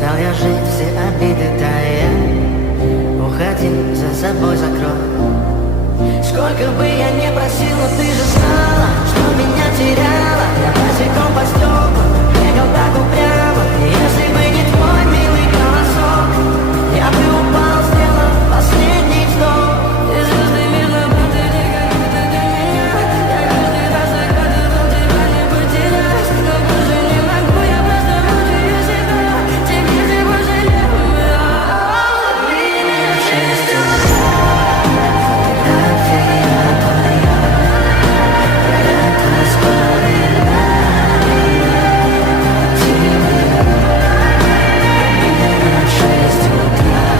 Устал я жить, все обиды тая. Уходи, за собой закрой. Сколько бы я не просил, но ты же знала, что меня теряла. Я босиком по